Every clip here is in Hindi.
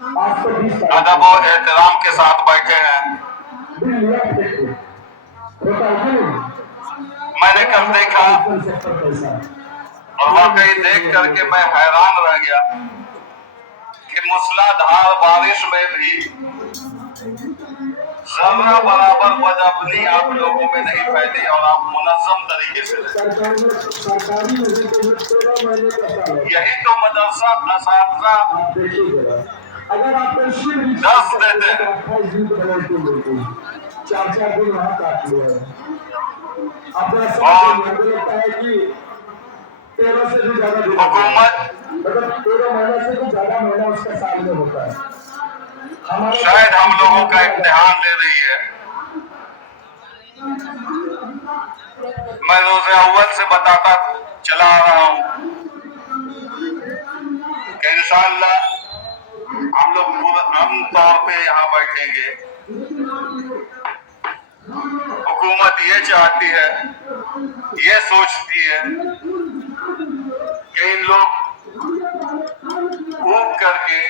अदब और एहतराम के साथ बैठे हैं। मैंने कल देखा और वाकई देख करके मैं हैरान रह गया कि मूसलाधार बारिश में भी जर्रा बराबर बदअपनी आप लोगों में नहीं फैली और आप मुनज़्ज़म तरीके से यही तो मदरसा असातिज़ा दर्स देते हैं। और हुकूमत शायद हम लोगों का इम्तिहान ले रही है। मैं रोज़े अव्वल से बताता चला आ रहा हूँ कि इंशाअल्लाह हम लोग पुरअमन तौर पे यहाँ बैठेंगे। हुकूमत ये चाहती है, ये सोचती है कि इन लोग कूद करके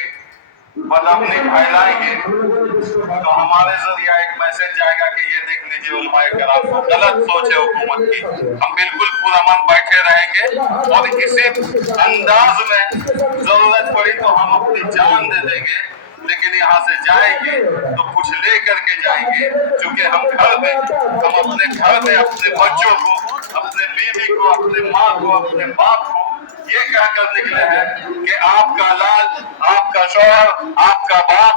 बदअमनी फैलाएंगे तो हमारे जरिए एक मैसेज जाएगा कि ये देख लीजिए उलमाए कराम को गलत सोच है हुकूमत की। हम बिल्कुल पुरअमन बैठे रहेंगे और इसी अंदाज में जरूरत पड़ी तो हम अपनी जान दे देंगे, लेकिन यहाँ से जाएंगे तो कुछ ले करके जाएंगे। क्योंकि हम अपने घर में अपने बच्चों को, अपने बीवी को, अपने माँ को, अपने बाप को ये कहकर निकले हैं कि आपका लाल, आपका शौहर, आपका बाप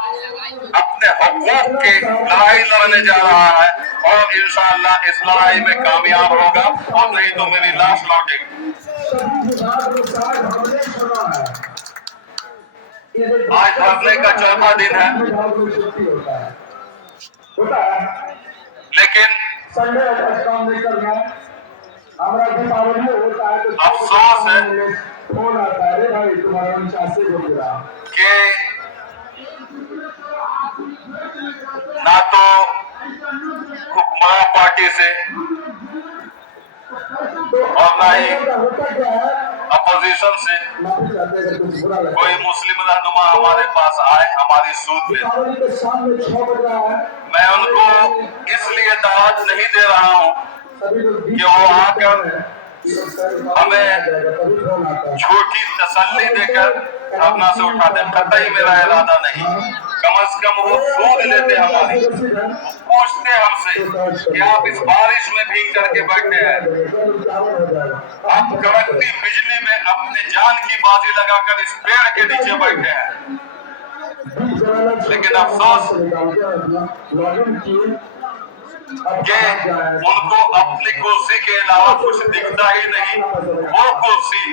अपने हुकूक की लड़ाई लड़ने जा रहा है और इंशाअल्लाह इस लड़ाई में कामयाब होगा और नहीं तो मेरी लाश लौटेगी। आज धरने का चौथा दिन है, लेकिन अफसोस है कि ना तो हुक्मरान पार्टी से और ना ही अपोजिशन से कोई मुस्लिम रहनुमा हमारे पास आए हमारी सूद में। मैं उनको इसलिए दावत नहीं दे रहा हूँ कि वो आकर हमें छोटी तसल्ली देकर धरना से उठा दे। कतई मेरा इरादा नहीं। कम से कम वो सूद लेते हमारी, पूछते हमसे कि आप इस बारिश में भीग करके बैठे हैं, आप कड़कती बिजली में अपने जान की बाजी लगाकर इस पेड़ के नीचे बैठे हैं। लेकिन अफसोस कि उनको अपनी कुर्सी के अलावा कुछ दिखता ही नहीं। वो कुर्सी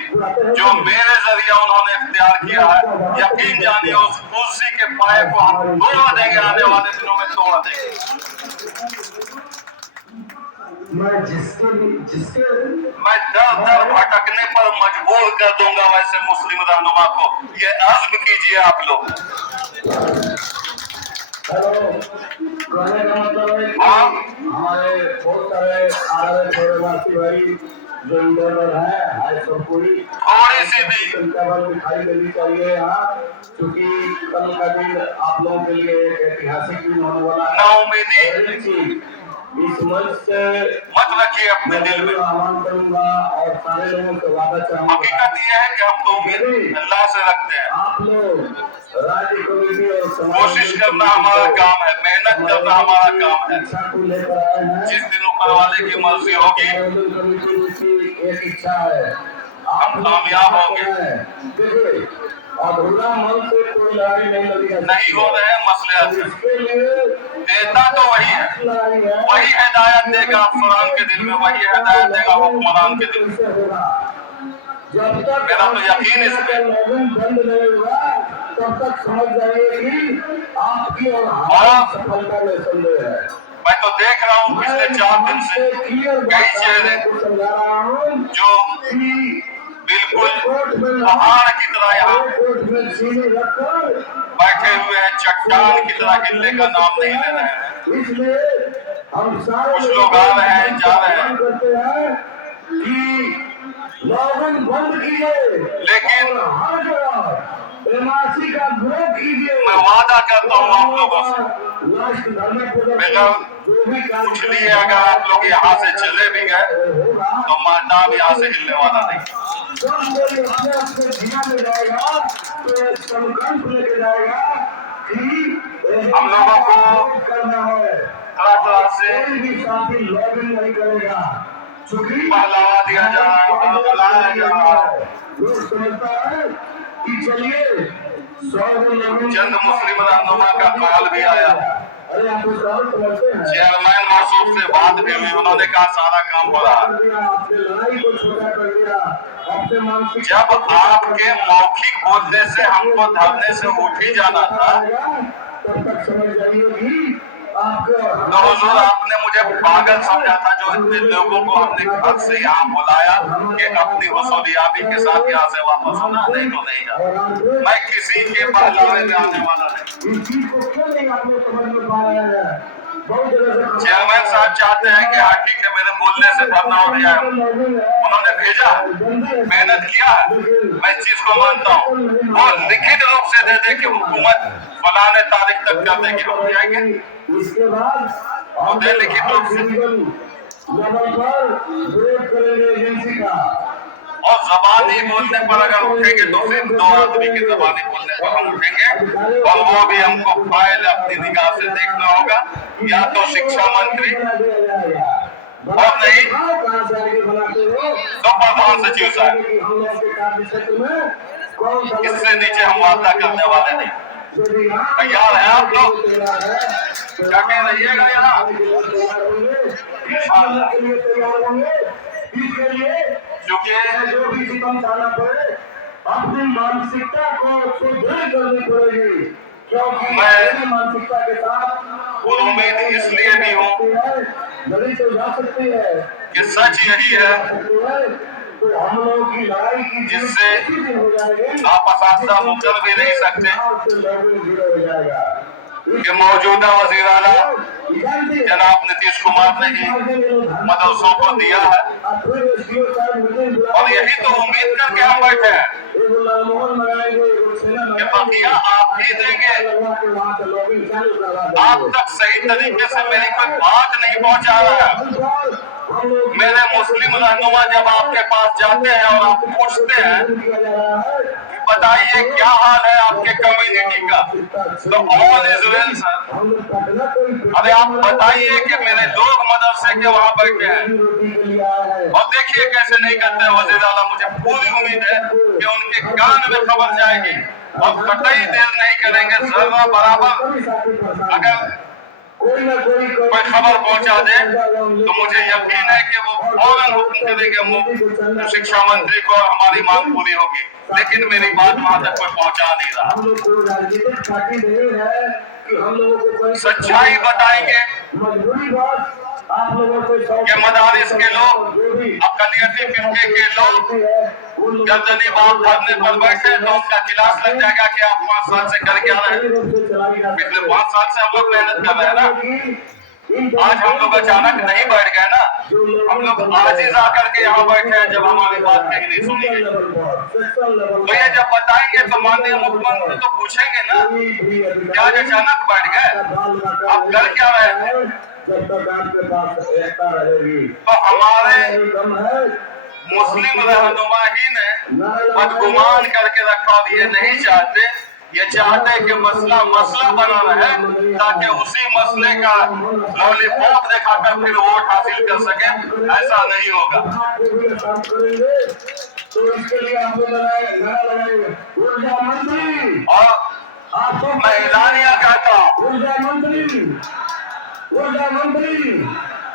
जो मेरे जरिए उन्होंने इख्तियार किया है, यकीन जानिए उस कुर्सी के पाए को हम तोड़ देंगे, आने वाले दिनों में तोड़ देंगे। मैं दर दर भटकने पर मजबूर कर दूंगा वैसे मुस्लिम रहनुमा को। ये अज़्म कीजिए आप लोग। हमारे बहुत सारे भाई जो इधर है थोड़ी सी भी दिखाई देनी चाहिए यहाँ, क्योंकि कल का दिन आप लोगों के लिए ऐतिहासिक दिन होने वाला है। नाउमीदी इस मंच से मत रखिए अपने दिल में। आह्वान करूंगा और सारे लोगों से वादा चाहूंगा। हकीकत यह है कि हम तो उम्मीद अल्लाह से रखते हैं। आप लोग राज्य कमेटी और कोशिश करना हमारा काम है, मेहनत करना हमारा काम है। जिस दिन ऊपर वाले की मर्जी होगी एक इच्छा है, हम कामयाब होंगे। अधूरा मन से कोई लड़ाई नहीं हो रहे हैं मसले। देता तो वही है, वही हिदायत देगा अफसरान के दिल में, वही हिदायत देगा हुक्मरान के दिल में। मेरा तो यकीन इसमें। बंद नहीं हुआ तब तक समझ जाइए कि आपकी और हमारी सफलता में संदेह है। मैं तो देख रहा हूँ पिछले 4 दिन से कई चेहरे जो बिल्कुल पहाड़ की तरह यहाँ बैठे हुए हैं, चट्टान की तरह हिलने का नाम नहीं ले रहे हैं। कुछ लोग आ रहे हैं, जा रहे हैं, बंद कीजिए, लेकिन हर जगह का मैं वादा करता हूँ आप लोगों से, बेगर कुछ लिए अगर आप लोग यहाँ से चले भी गए तो नाम यहाँ से हिलने वाला नहीं। हम लोगों को तरह तरह से बहलावा दिया जा रहा है, बुलाया जा रहा है। चंद मुस्लिम रहनुमा का कॉल भी आया, चेयरमैन मसूद से बात भी हुई, उन्होंने कहा सारा काम हो रहा है। जब आपके मौखिक बोलने से हमको धरने से उठ ही जाना था तो हुजूर आपने मुझे पागल समझा था, जो इतने लोगों को हमने घर से यहाँ बुलाया कि अपनी वसूलियाबी के साथ यहाँ से वापस होना, नहीं तो नहीं जाना। मैं किसी के बहलावे में आने वाला नहीं। चेयरमैन साहब चाहते हैं कि हाँ ठीक है, मेरे बोलने से धरना हो गया है, उन्होंने भेजा, मेहनत किया है, मैं इस चीज को मानता हूँ। वो लिखित रूप से दे दे कि हुकूमत फलाने तारीख तक कर देगी, हम जाएंगे, वो दे लिखित रूप से। और जबानी बोलने पर अगर उठेंगे तो फिर 2 आदमी की जबानी बोलने पर हम उठेंगे, और वो भी हमको फाइल अपनी निगाह से देखना होगा, या तो शिक्षा मंत्री और नहीं तो प्रधान सचिव साहब। इससे नीचे हम वार्ता करने वाले नहीं। तैयार है आप लोग? क्या कह रहिएगा यहाँ? क्योंकि अपनी मानसिकता को सुदृढ़ करनी पड़ेगी, क्योंकि मैं मानसिकता के साथ उम्मीद इसलिए भी हूँ कि सच यही है जिससे आप असाध्या मुकर भी नहीं सकते कि मौजूदा वज़ीर आला जनाब नीतीश कुमार ने ही मदरसों को दिया है, और यही तो उम्मीद करके हम बैठे हैं कि बकिया आप ही देंगे। आप तक सही तरीके से मेरी कोई बात नहीं पहुंचा रहा है। मेरे मुस्लिम रहनुमा जब आपके पास जाते हैं और आप पूछते हैं बताइए क्या हाल है आपके कम्युनिटी का, तो ऑल इज वेल सर। अरे आप बताइए कि मेरे लोग मदरसे के वहां बैठे हैं, और देखिए कैसे नहीं करते हैं वज़ीर आला। मुझे पूरी उम्मीद है कि उनके कान में खबर जाएगी और कतई देर नहीं करेंगे, जरा बराबर अगर कोई खबर पहुंचा दे तो मुझे यकीन है कि वो फौरन हुक्म करेंगे शिक्षा मंत्री को, हमारी मांग पूरी होगी। लेकिन मेरी बात वहां तक कोई पहुंचा नहीं रहा। सच्चाई बताएंगे कि मदारिस के लोग, अक़लियती फिरके के लोग गर्दनी बात धरने पर बैठे तो उनका गिलास लग जाएगा कि आप 5 साल से कर क्या रहे हैं। पिछले 5 साल से हम लोग मेहनत कर रहे हैं ना। आज हम लोग अचानक नहीं बैठ गए ना, हम लोग आज ही आकर के यहाँ बैठे हैं जब हमारी बात कहीं नहीं सुनी गई। तो ये जब बताएंगे तो माननीय मुख्यमंत्री तो पूछेंगे ना कि आज अचानक बैठ गए, आप कर क्या रहे थे। तो हमारे मुस्लिम रहनुमा ही ने बदगुमान करके रखा, और ये नहीं चाहते, ये चाहते कि मसला बना रहे ताकि उसी मसले का लॉलीपॉप दिखाकर फिर वोट हासिल कर सके। ऐसा नहीं होगा। और मैं ऐलानिया कहता हूँ,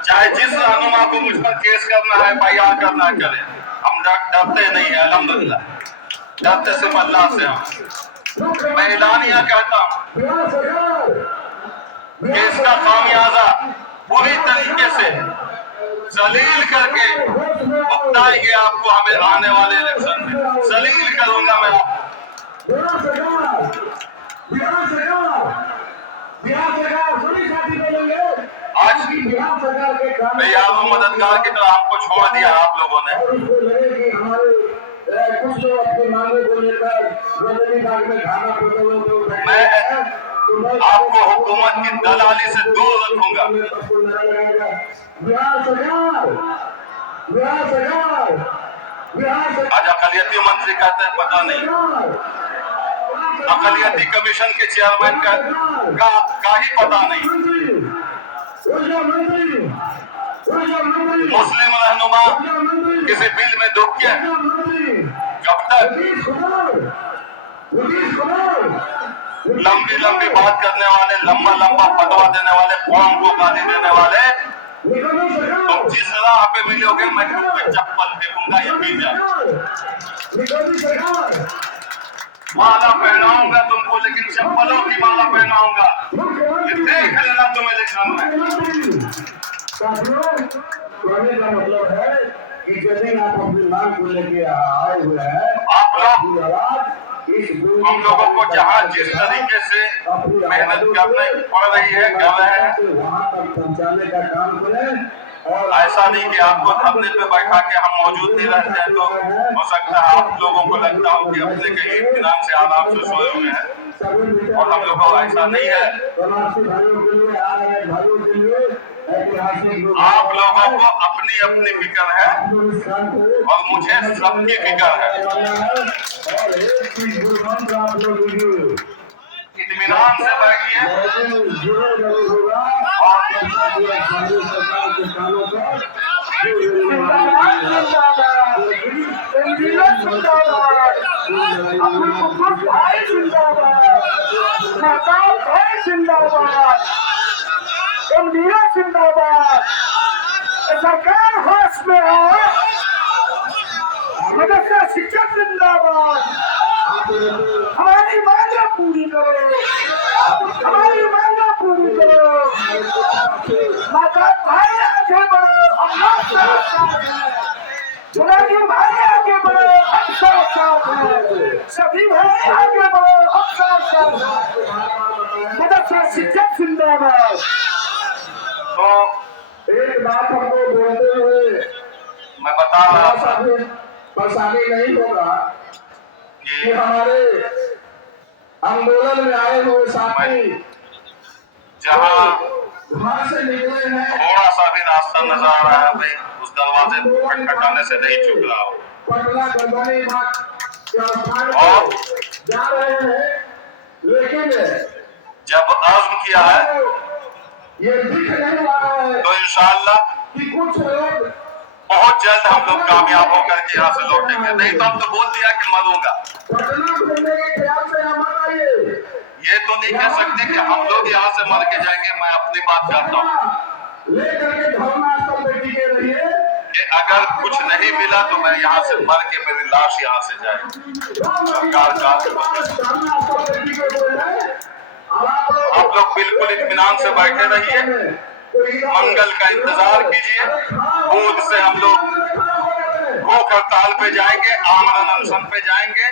चाहे जिस रहनुमा को मुझ पर केस करना है, FIR करना है, करे। हम डरते नहीं है, अल्हम्दुलिल्लाह, डरते सिर्फ अल्लाह से हम। मैं ऐलानिया कहता हूँ कि इसका खामियाजा पूरी तरीके से जलील करके भुगताएंगे आपको हमें आने वाले इलेक्शन में। जलील करूंगा मैं आपको। आज यारों मददगार की तरह हमको छोड़ दिया आप लोगों ने। मैं आपको हुकूमत की दलाली से दूर रखूंगा। आज अकलियती मंत्री कहते हैं पता नहीं, अकलियती कमीशन के चेयरमैन का ही पता नहीं, मुस्लिम रहनुमा किसी बिल में दुखिए जब तक लंबी लंबी बात करने वाले, लंबा लंबा फतवा देने वाले, कौम को गाली देने वाले, तुम जिस राह पे मिलोगे मैं तुम पे चप्पल फेंकूंगा, ये पी जाए। माला पहनाऊंगा तुमको, लेकिन चप्पलों की माला पहनाऊंगा, ये देख लेना तुम इलेक्शन में। कहने का मतलब है कि यदि आप अपनी मांग को लेके आए हुए हैं, आप लोग हम लोगों को जहाँ जिस तरीके से मेहनत करने पड़ रही है कर रहे हैं, वहाँ तक पहुँचाने का काम करें। और ऐसा नहीं कि आपको धरने पे बैठा के हम मौजूद नहीं रहते हैं, तो हो सकता है आप लोगों को लगता हो कि अपने कहीं इत्मीनान से आराम से सोए हुए हैं, और हम लोगों को ऐसा नहीं है। आप लोगों को अपनी अपनी फिक्र है और मुझे सबकी फिक्र है। इत्मीनान से बैठिए जिंदाबाद, सरकार होश में है, मदरसा शिक्षक जिंदाबाद। हमारी मांगे पूरी करो, हमारी मांगे पूरी करो। मकान भाई आगे बढ़ो, हम लोग साथ हैं। जुनाजी भाई आगे बढ़ो, हम साथ हैं। सभी भाई आगे बढ़ो, हम साथ हैं। मदरसा शिक्षक जिंदाबाद। तो एक बात हमको बोलते हुए मैं बता रहा था परेशानी नहीं होगा कि कि हमारे आंदोलन में आए हुए साथी जहाँ घर से निकले हैं, थोड़ा सा भी रास्ता नजर आ रहा है भाई, उस दरवाजे को खटखटाने से नहीं चुक रहा हो। पटना बरगनी बाग के स्थान और पर जा रहे हैं, लेकिन जब अज़्म किया है ये दिख नहीं रहा है तो इंशाअल्लाह कि कुछ लोग बहुत जल्द हम लोग कामयाब होकर के यहाँ से लौटेंगे। नहीं तो हम तो बोल दिया कि मरूंगा। पटना घूमने के ख्याल से हम आइए, ये तो नहीं कह सकते कि हम लोग यहाँ से मर के जाएंगे। मैं अपनी बात करता हूँ लेकर के धरना स्थल पे टिके रहिए। कि अगर कुछ नहीं मिला तो मैं यहाँ से मर के मेरी लाश यहाँ से जाए। सरकार का आप लोग बिल्कुल इत्मीनान से बैठे रहिए, मंगल का इंतजार कीजिए। बुध से हम लोग भूख हड़ताल पे जाएंगे, आमरण अनशन पे जाएंगे।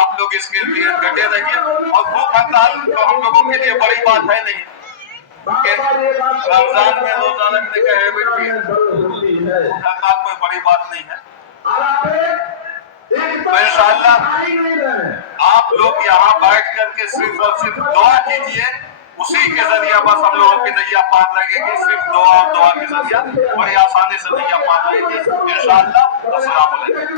आप लोग इसके लिए डटे रहिए। और भूख हड़ताल तो हम लोगों के लिए बड़ी बात है नहीं, रमजान में रोजा रखने का हैबिट भी है, भूख हड़ताल कोई बड़ी बात नहीं है। तो इंशाअल्लाह आप लोग यहाँ बैठ करके सिर्फ और सिर्फ दुआ कीजिए, उसी के जरिए बस हम लोगों की नैया पार लगेगी। सिर्फ दुआ और दुआ के जरिए बड़ी आसानी से नैया पार लगेगी इंशाअल्लाह। अस्सलाम वालेकुम।